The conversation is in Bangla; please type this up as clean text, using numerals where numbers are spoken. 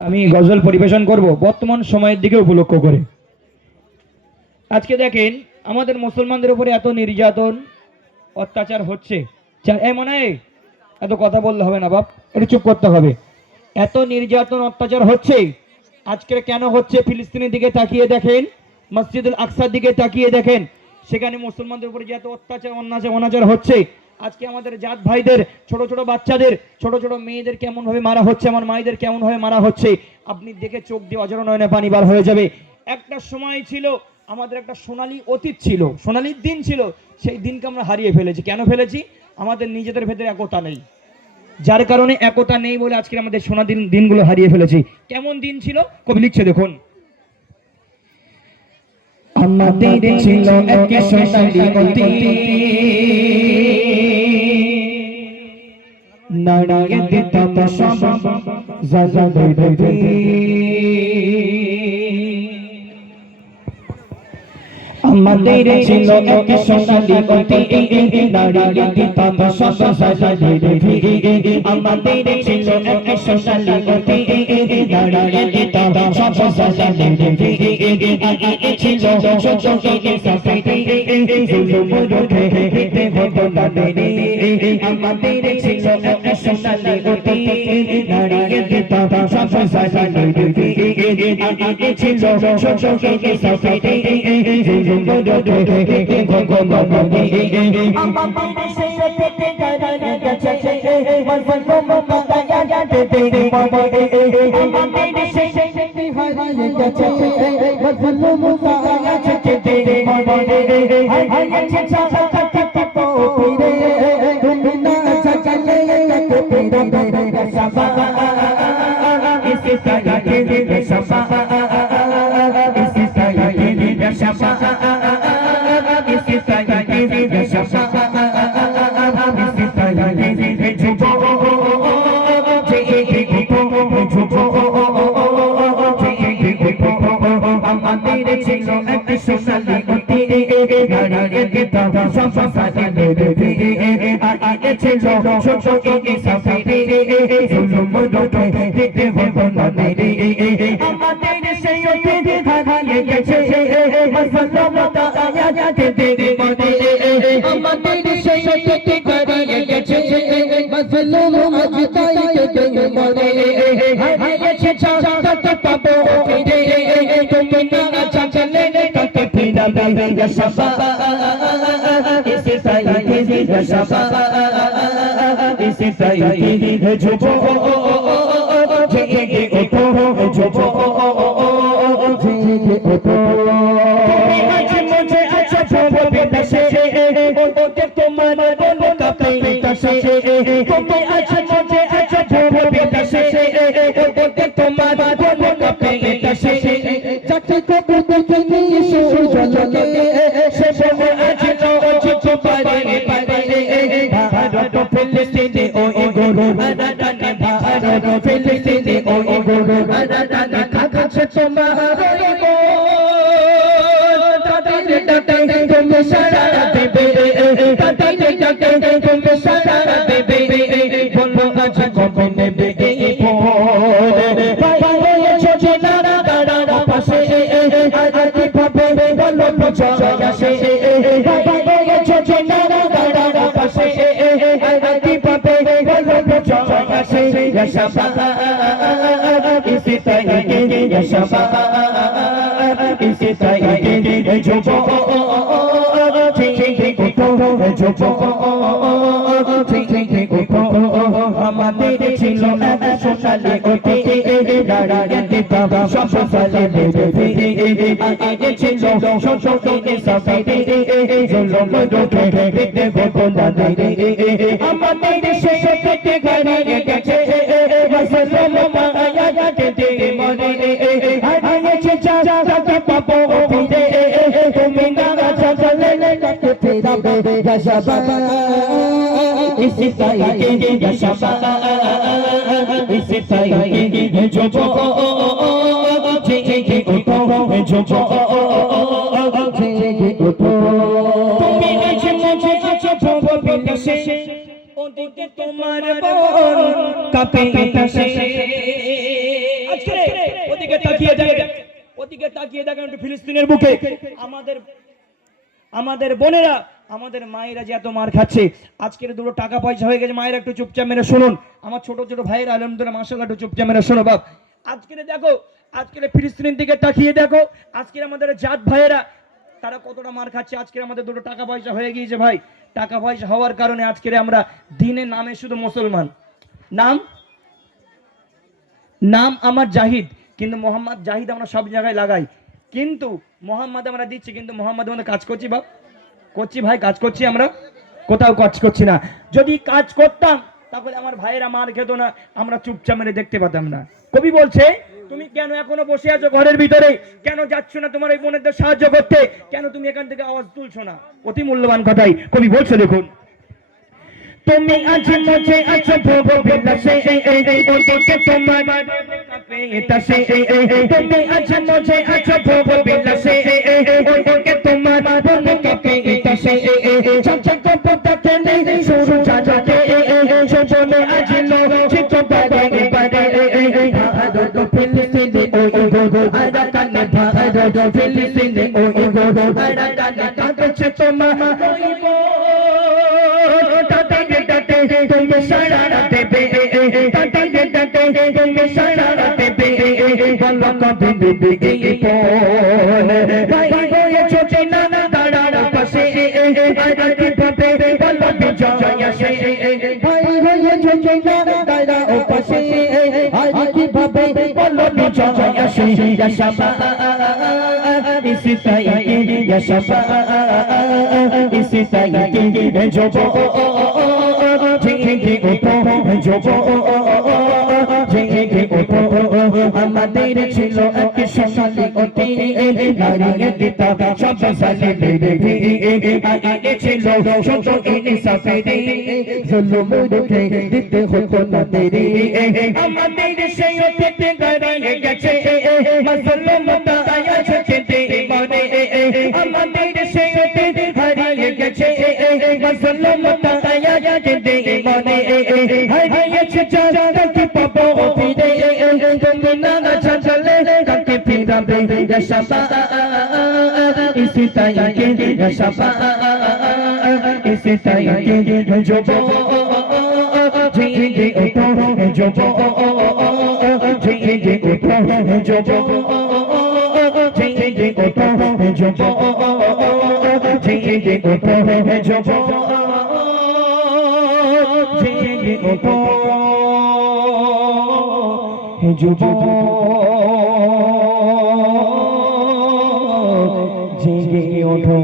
আমি গজল পরিবেশন করব বর্তমান সময়ের দিকে উপলক্ষ করে। আজকে দেখেন আমাদের মুসলমানদের উপরে এত নির্যাতন অত্যাচার হচ্ছে। মনে হয় এত কথা বললে হবে না বাপ, একটু চুপ করতে হবে। এত নির্যাতন অত্যাচার হচ্ছে, আজকে কেন হচ্ছে ফিলিস্তিনের দিকে তাকিয়ে দেখেন, মসজিদুল আকসার দিকে তাকিয়ে দেখেন, সেখানে মুসলমানদের উপরে যে এত অত্যাচার অনাচার হচ্ছে। আজকে আমাদের জাত ভাইদের, ছোট ছোট বাচ্চাদের, ছোট ছোট মেয়েদের কেমন ভাবে মারা হচ্ছে, আমার মায়েদের কেমন ভাবে মারা হচ্ছে, আপনি দেখে চোখ দিয়ে অজর নয়নে পানি বার হয়ে যাবে। একটা সময় ছিল, আমাদের একটা সোনালী অতীত ছিল, সোনালী দিন ছিল, সেই দিনকে আমরা হারিয়ে ফেলেছি। কেন ফেলেছি? আমাদের নিজেদের ভেতরে একতা নেই, যার কারণে একতা নেই বলে আজকে আমাদের সোনা দিনগুলো হারিয়ে ফেলেছি। কেমন দিন ছিল কবি লিখছে দেখুন। আমাদের ছিল এক সোনালী অতীত, নাড়িয়ে দিতাম সব জায়গায়। আমাদের ছিল এক সোনালী অতীত, নাড়িয়ে দিতাম সব জায়গায়। আমাদের ছিল এক সোনালী অতীত, নাড়িয়ে দিতাম সব জায়গায়। ছিল সত্যি সাফাইতে জুলুম রোধে হতো না দেরি। আমাদের ছিল এক সোনালী অতীত, নাড়িয়ে দিতাম সব জায়গায়। ছিল সত্যি সাফাইতে জুলুম রোধে হতো না দেরি। আমাদের সেই অতীতে কারানা গেছে মরফত মোবায়া যাতে আমাদের সেই হারিয়ে গেছে মরফত মোবায়া যাতে হারিয়েছে সাথে পপিরে তুমি না জাগলে কপিরে সাবা ইসে সাইকে সাবা ইসে সাইকে সাবা ইসে সাইকে সাবা আমাদের ছিল এক সোনালী অতীত, নাড়িয়ে দিতাম সব জায়গায়। আগে ছিল সত্যি সাফাইতে জুলুম রোধে হতো না দেরি। আমাদের সেই অতীত হারিয়ে গেছে মরফত মোবায়া যাতে মনে। আমাদের সেই অতীত হারিয়ে গেছে মরফত আজ তাই মনে। হারিয়েছে সাথে পাবো ফিরে তুমি না জাগলে কাকে ফিরাবে সাবা ইসে সাইকে সাবা ইসে সাইকে ঝুপো জেগে ওঠো ঝুপো জেগে ওঠো। তুমি আজ মুঝে আছো ভব বিদেশে ওতে তোমার বল কাপে কাছে। তুমি আজ মুঝে আছো ভব বিদেশে ওতে তোমার বল কাপে কাছে। যাকে কবু দেখে নিয়ে সূর্য জলে সে বলে আজ ঝুপ পারে ভারত ফিলিস্তিনে ওই গরু আনাদানে ভারত ফিলিস্তিনে ওই গরু আনাদানে খাচ্ছে তোমার গো তাদের ডাকে তুমি সারা দেবে তাদের ডাকে তুমি সারা দেবে বলো আজ কবে নেবে এই ফোন পায়ে ছোটে নারা দাঁড়া পাশে আজ কিভাবে বলো বুঝায় আসে পায়ে ছোটে নারা দাঁড়া পাশে আজ কিভাবে বলো বুঝায় আসে সাবা ইসে সাইকে সাবা ইসে সাইকে ঝুপো জেগে ওঠো ঝুপো জেগে ওঠো। আমাদের ছিল এক সোনালী অতীত, নাড়িয়ে দিতাম সব জায়গায়। আগে ছিল সত্যি সাফাইতে জুলুম রোধে হতো না দেরি। আমাদের সেই অতীত হারিয়ে গেছে মরফত মোবায়া যাতে মনে। হারিয়েছে সাথে পাবো ফিরে তুমি না জাগলে কাকে ফিরাবে সাবা ইসে সাইকে সাবা ইসে সাইকে ঝুপো জেগে ওঠো ঝুপো জেগে ওঠো। তুমি আজ মুঝে আছো ভব বিদেশে ওদিকে তোমার বোন কাপে কাছে। আজকে ওদিকে তাকিয়ে দেখেন, ওদিকে তাকিয়ে দেখেন একটু ফিলিস্তিনের বুকে আমাদের বোনেরা, আমাদের মায়েরা যে এত মার খাচ্ছে, আজকের দুটো টাকা পয়সা হয়ে গেছে, মায়েরা একটু চুপচাপ মেরে শুনুন, আমার ছোট ছোট ভাইয়েরা আলহামদুলিল্লাহ মাশাআল্লাহ একটু চুপচাপ মেরে শোনো বাপ। আজকের দেখো, আজকের ফিলিস্তিনের দিকে তাকিয়ে দেখো, আজকের আমাদের জাত ভাইয়েরা তারা কতটা মার খাচ্ছে। আজকের আমাদের দুটো টাকা পয়সা হয়ে গিয়েছে ভাই, টাকা পয়সা হওয়ার কারণে আজকের আমরা দিনের নামে শুধু মুসলমান, নাম নাম আমার জাহিদ, কিন্তু মোহাম্মদ জাহিদ আমরা সব জায়গায় লাগাই, কিন্তু মোহাম্মদ আমরা দিচ্ছি, কিন্তু মোহাম্মদ আমাদের কাজ করছি বাপ, করছি ভাই, কাজ করছি আমরা, কোথাও কাজ করছি না। যদি কাজ করতাম তাহলে আমার ভাইয়েরা মার খেত না, আমরা চুপচাপ মেরে দেখতে পেতাম না। কবি বলছে, তুমি কেন এখনো বসে আছো ঘরের ভিতরে, কেন যাচ্ছ না তোমার এই বোনেদের সাহায্য করতে, কেন তুমি এখান থেকে আওয়াজ তুলছো না? অতি মূল্যবান কথাই কবি বলছে, দেখুন, তুমি আজ মজে আছো ভোগ বিলাসে, ওদিকে তোমার কাঁপেতাছে, তুমি আজ মজে আছো ভোগ বিলাসে, ওদিকে তোমার কাঁপেতাছে, চকচক পতাকে নেই শুরু জাজকে, সজনে আজ লো চিত্ত বারে বারে, ভারত ফিলিস্তিনে ওই গো আরা কানে, ভারত ফিলিস্তিনে ওই গো আরা কানে, কাঁদছে তোমার ওই গো তুমি সারা দেবে, তুমি সারা দেবে, বলো কবে দেবে এই ফোন, ভাই হয়েছো চেনা দাঁড়ার পাশে, আর কিভাবে বলো বিজয় আসে, ভাই হয়েছো চেনা দাঁড়ার পাশে, আর কিভাবে বলো বিজয় আসে, ইয়াশাবা ইসি তাইকে, ইয়াশাবা ইসি তাইকে, জবো জেগে ওঠো, জবো জেগে ওঠো, আমাদের ছিল এক সোনালী অতি, নারী দিতাম সব সালে বেড়ে, আগে ছিল ছোট ইনসাফেরি, জুলুম রুখে দিতে হতো না দেরি, আমাদের সেই অতীতে দাঁড়িয়ে গেছে মাজলুমতা আছে চেতে মনে, আমাদের সেই অতীতে হারিয়ে গেছে মাজলুমতা চেতে মনে, হারিয়েছে যারা কি পাবো ফিরে, তুমি না ছাড়লে কাকে ফিরাবে, ইয়াশাবা ইসি তাইকে, ইয়াশাবা ইসি তাইকে, জবো জেগে ওঠো, জবো জেগে ওঠো, জবো জেগে ওঠো, জবো জেগে ওঠো, জবো জেগে ওঠো, যুবক জেগে ওঠো।